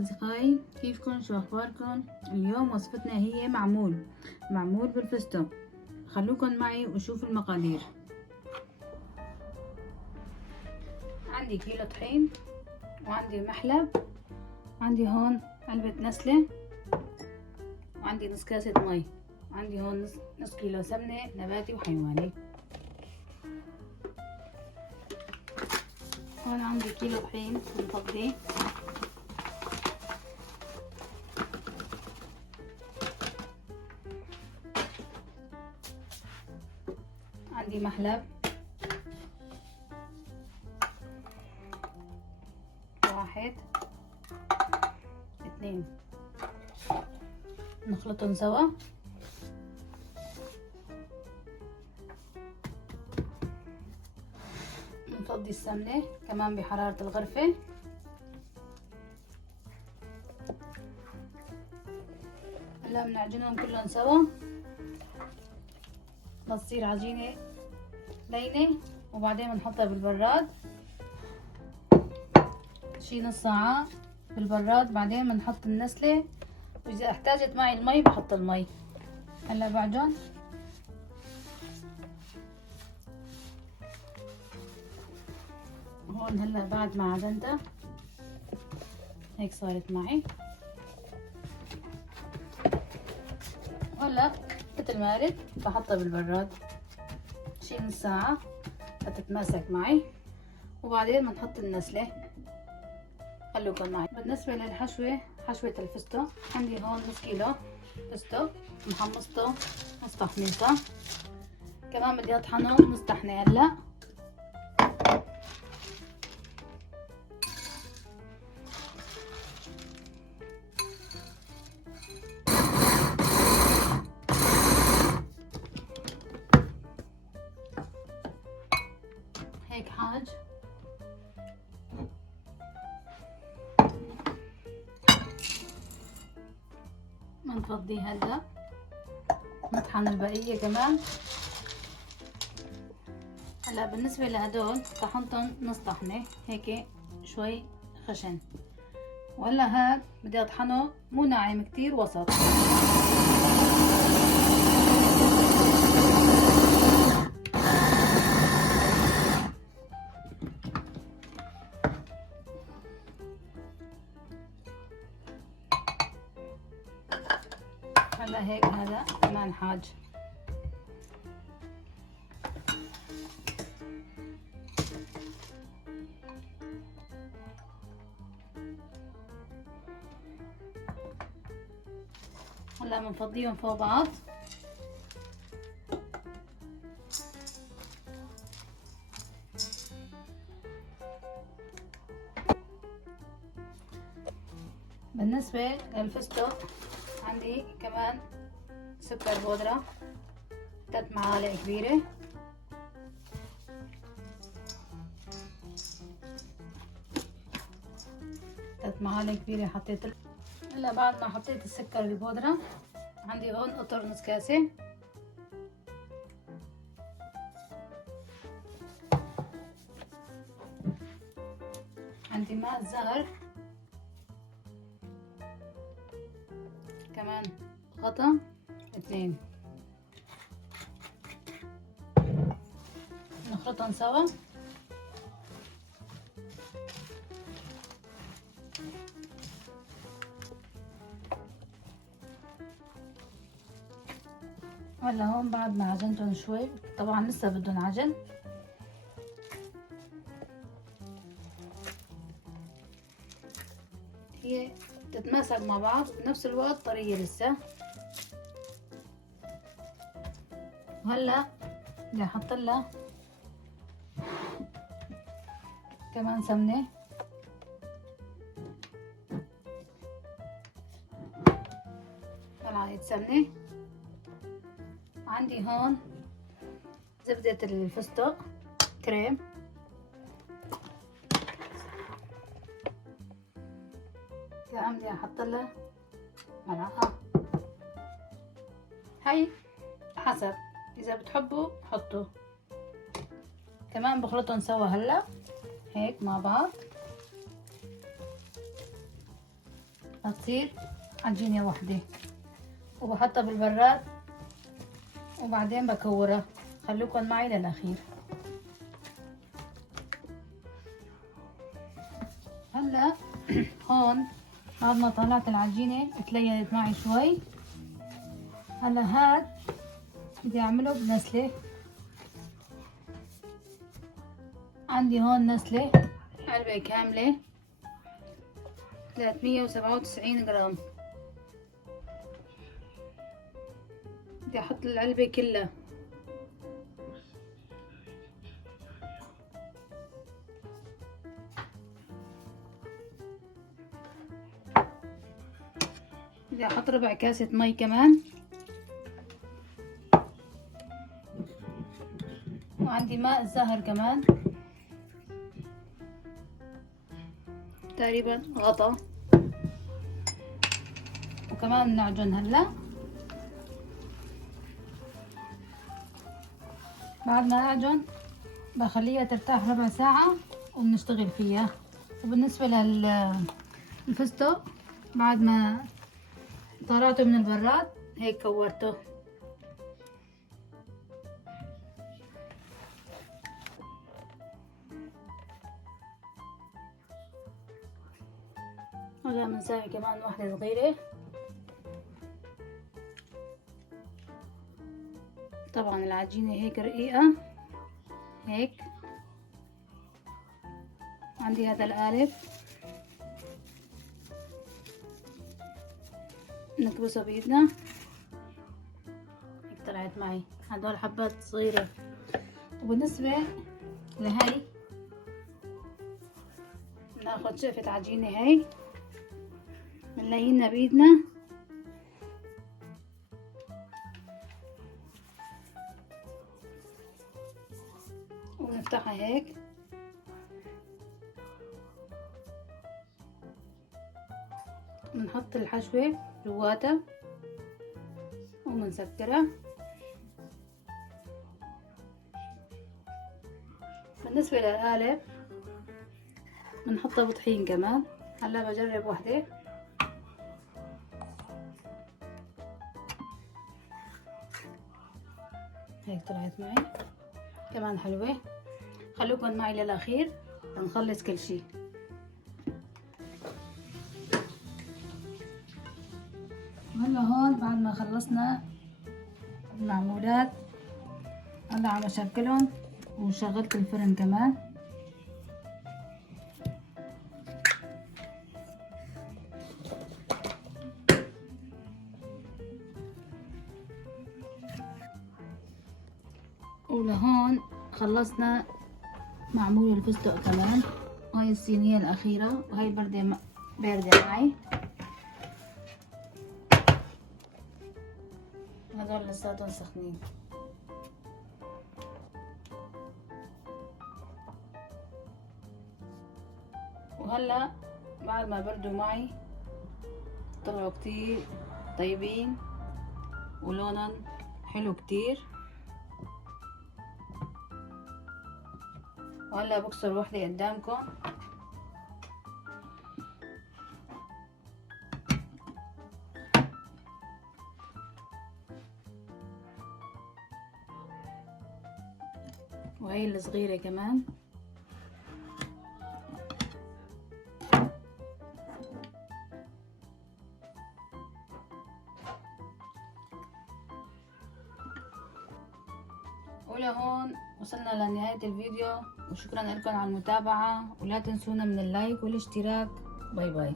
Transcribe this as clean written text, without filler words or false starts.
أصدقائي، كيفكن؟ شو أخباركن؟ اليوم وصفتنا هي معمول بالفستق. خلوكن معي وشوفوا المقادير. عندي كيلو طحين، وعندي محلب، عندي هون علبة نسلة، وعندي نص كاسة مي، وعندي هون نص كيلو سمنة نباتي وحيواني. هون عندي كيلو طحين مفضي، عندي محلب، واحد، اثنين، نخلطهم سوا. نفضي السمنة كمان بحرارة الغرفة. هلا بنعجنهم كلهم سوا لتصير عجينة لينة، وبعدين بنحطها بالبراد شي نص ساعة بالبراد. بعدين بنحط النسلة، وإذا احتاجت معي المي بحط المي. هلا بعجن هون. هلا بعد ما عجنتها هيك صارت معي. هلا مثل ما قلت بحطها بالبراد شي نص ساعة لتتماسك معي، وبعدين بنحط النسلة. خلوكم معي. بالنسبة للحشوة، حشوة الفستق، عندي هون نص كيلو فستق محمصته نص تحميصة. كمان بدي اطحنه نص طحنة. هلا هيك حاج. بنفضيه. هلا نطحن البقية كمان. هلا بالنسبة لهدول طحنتهم نص طحنة هيك شوي خشن، وهلا هاد بدي اطحنه مو ناعم كتير، وسط. هلا هيك هذا كمان حاج. هلا بنفضيهم فوق بعض. بالنسبة للفستق عندي كمان سكر بودرة 3 معالق كبيرة. حطيت. هلا بعد ما حطيت السكر البودرة عندي هون قطر نص كاسة، عندي ماء زهر كمان غطا 2. نخلطهم سوا. هلا هون بعد ما عجنتهم شوي، طبعا لسه بدهم عجن، هي تتماسك مع بعض بنفس الوقت طرية لسه. وهلا بدي احط لها كمان سمنة. طلعت سمنة. عندي هون زبدة الفستق كريم، كمان بدي احط لها ملعقة. هاي حسب، اذا بتحبوا حطوا. كمان بخلطهم سوا هلا هيك مع بعض. هتصير عجينة واحدة، وبحطها بالبراد وبعدين بكورها. خلوكن معي للأخير. هلا هون بعد ما طلعت العجينة اتلينت معي شوي. هلا هاد بدي اعمله بنسلة. عندي هون نسلة علبة كاملة 397 جرام. بدي احط العلبة كلها. بدي احط ربع كاسة مي كمان. وعندي ماء زهر كمان تقريبا غطا. وكمان نعجن هلا. بعد ما اعجن بخليها ترتاح ربع ساعة وبنشتغل فيها. وبالنسبة للفستق بعد ما طلعته من البراد هيك كورته. هلا بنساوي كمان واحدة صغيرة. طبعا العجينة هيك رقيقة هيك. عندي هذا القالب نكبسه بإيدنا. هيك طلعت معي. هدول حبات صغيرة. وبالنسبة لهي ناخد شقفة عجينة هي بنلينها بإيدنا ونفتحها هيك. بنحط الحشوة جواتها وبنسكرها. بالنسبة للقالب بنحطها بطحين كمان. هلا بجرب وحدة. هيك طلعت معي كمان حلوة. خلوكن معي للأخير لنخلص كل شي. هلا هون بعد ما خلصنا المعمولات هلا عم اشكلهم وشغلت الفرن كمان. ولهون خلصنا معمول الفستق كمان. وهي الصينية الأخيرة وهي باردة معي. هذول لساتهم سخنين. وهلا بعد ما بردوا معي طلعوا كتير طيبين ولونهم حلو كتير. وهلا بكسر وحدة قدامكم. وهي الصغيرة كمان. ولهون وصلنا لنهاية الفيديو. وشكرا لكم على المتابعة. ولا تنسونا من اللايك والاشتراك. باي باي.